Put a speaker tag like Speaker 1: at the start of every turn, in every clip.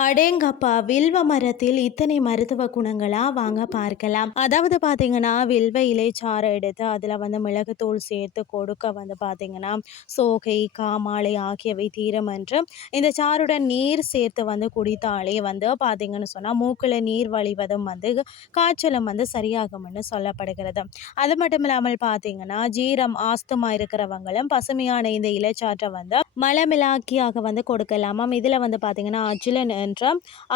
Speaker 1: அடேங்கப்பா வில்வ மரத்தில் இத்தனை மருத்துவ குணங்களா? வாங்க பார்க்கலாம். அதாவது பார்த்தீங்கன்னா வில்வ இலைச்சாறு எடுத்து அதில் வந்து மிளகுத்தூள் சேர்த்து கொடுக்க வந்து பார்த்தீங்கன்னா சோகை காமாலை ஆகியவை தீரம் என்று இந்த சாறுடன் நீர் சேர்த்து வந்து குடித்தாலே வந்து பார்த்தீங்கன்னு சொன்னால் மூக்கில் நீர் வழிவதும் வந்து காய்ச்சலும் வந்து சரியாகும்னு சொல்லப்படுகிறது. அது மட்டும் இல்லாமல் பார்த்தீங்கன்னா ஜீரம் ஆஸ்துமா இருக்கிறவங்களும் பசுமையான இந்த இலைச்சாற்றை வந்து மலமிலாக்கியாக வந்து கொடுக்கலாமாம் இதில் வந்து பார்த்தீங்கன்னா அச்சுலன் போன்ற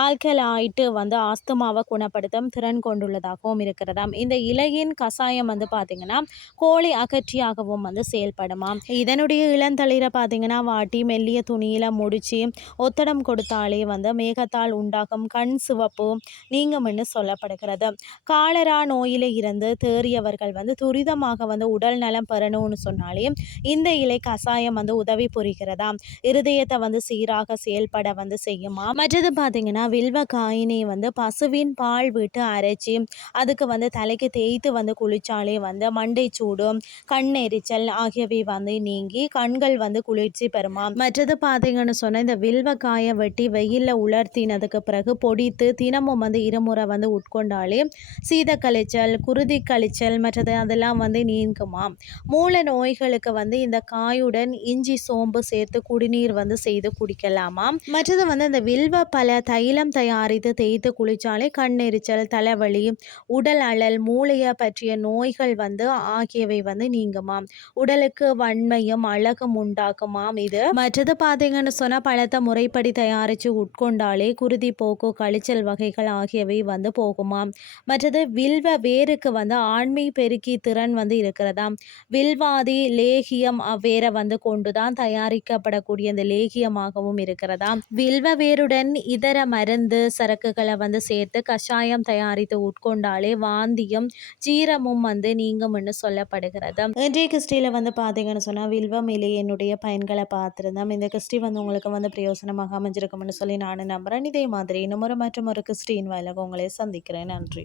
Speaker 1: ஆல்கலாய்ட்டு வந்து ஆஸ்துமாவை குணப்படுத்தும் திறன் கொண்டுள்ளதாகவும் இருக்கிறதாம். இந்த இலையின் கஷாயம் வந்து பார்த்திங்கன்னா கோழி அகற்றியாகவும் வந்து செயல்படுமாம். இதனுடைய இளந்தளிரை பார்த்திங்கன்னா வாட்டி மெல்லிய துணியில் முடித்து ஒத்தடம் கொடுத்தாலே வந்து மேகத்தால் உண்டாகும் கண் சிவப்பு நீங்கும்னு சொல்லப்படுகிறது. காலரா நோயில இருந்து தேறியவர்கள் வந்து துரிதமாக வந்து உடல் நலம் பெறணும்னு சொன்னாலே இந்த இலை கஷாயம் வந்து உதவி புரிகிறதாம். இருதயத்தை வந்து சீராக செயல்பட வந்து செய்யுமா மற்றது பார்த்தீங்கன்னா வில்வ காயினை வந்து பசுவின் பால் விட்டு அரைச்சி அதுக்கு வந்து தலைக்கு தேய்த்து வந்து குளித்தாலே வந்து மண்டை சூடு கண் எரிச்சல் ஆகியவை வந்து நீங்கி கண்கள் வந்து குளிர்ச்சி பெறுமா? மற்றது பார்த்தீங்கன்னு சொன்னால் இந்த வில்வ காயை வெட்டி வெயிலில் உலர்த்தினதுக்கு பிறகு பொடித்து தினமும் வந்து இருமுறை வந்து உட்கொண்டாலே சீத கழிச்சல் குருதி கழிச்சல் மற்றது அதெல்லாம் வந்து நீங்குமா? மூல நோய்களுக்கு வந்து இந்த காயுடன் இஞ்சி சோம்பு சேர்த்து குடிநீர் வந்து செய்து குடிக்கலாமா? மற்றது வந்து இந்த வில்வ பல தைலம் தயாரித்து தேய்த்து குளித்தாலே கண்ணெரிச்சல் தலைவலி உடல் அழல் மூளையை பற்றிய நோய்கள் வந்து ஆகியவை வந்து நீங்குமாம். உடலுக்கு வன்மையும் அழகும் உண்டாக்குமாம் இது. மற்றது பார்த்தீங்கன்னு சொன்னால் பழத்தை முறைப்படி தயாரித்து உட்கொண்டாலே குருதி போக்கு கழிச்சல் வகைகள் ஆகியவை வந்து போகுமாம். மற்றது வில்வ வேருக்கு வந்து ஆண்மை பெருக்கி திறன் வந்து இருக்கிறதாம். வில்வாதி லேகியம் வேரை வந்து கொண்டுதான் தயாரிக்கப்படக்கூடிய இந்த லேகியமாகவும் இருக்கிறதாம். வில்வ வேருடன் இதர மருந்து சரக்குகளை வந்து சேர்த்து கஷாயம் தயாரித்து உட்கொண்டாலே வாந்தியும் ஜீரமும் வந்து நீங்கும்னு சொல்லப்படுகிறது. இன்றைய கிறிஸ்டியில் வந்து பார்த்தீங்கன்னு சொன்னால் வில்வம் இலை என்னுடைய பயன்களை பார்த்துருந்தோம். இந்த கிறிஸ்டி வந்து உங்களுக்கு வந்து பிரயோசனமாக அமைஞ்சிருக்கும்னு சொல்லி நான் நம்புகிறேன் இதே மாதிரி இன்னும் ஒரு மற்றும் ஒரு கிறிஸ்டின் வாயிலாக உங்களை சந்திக்கிறேன். நன்றி.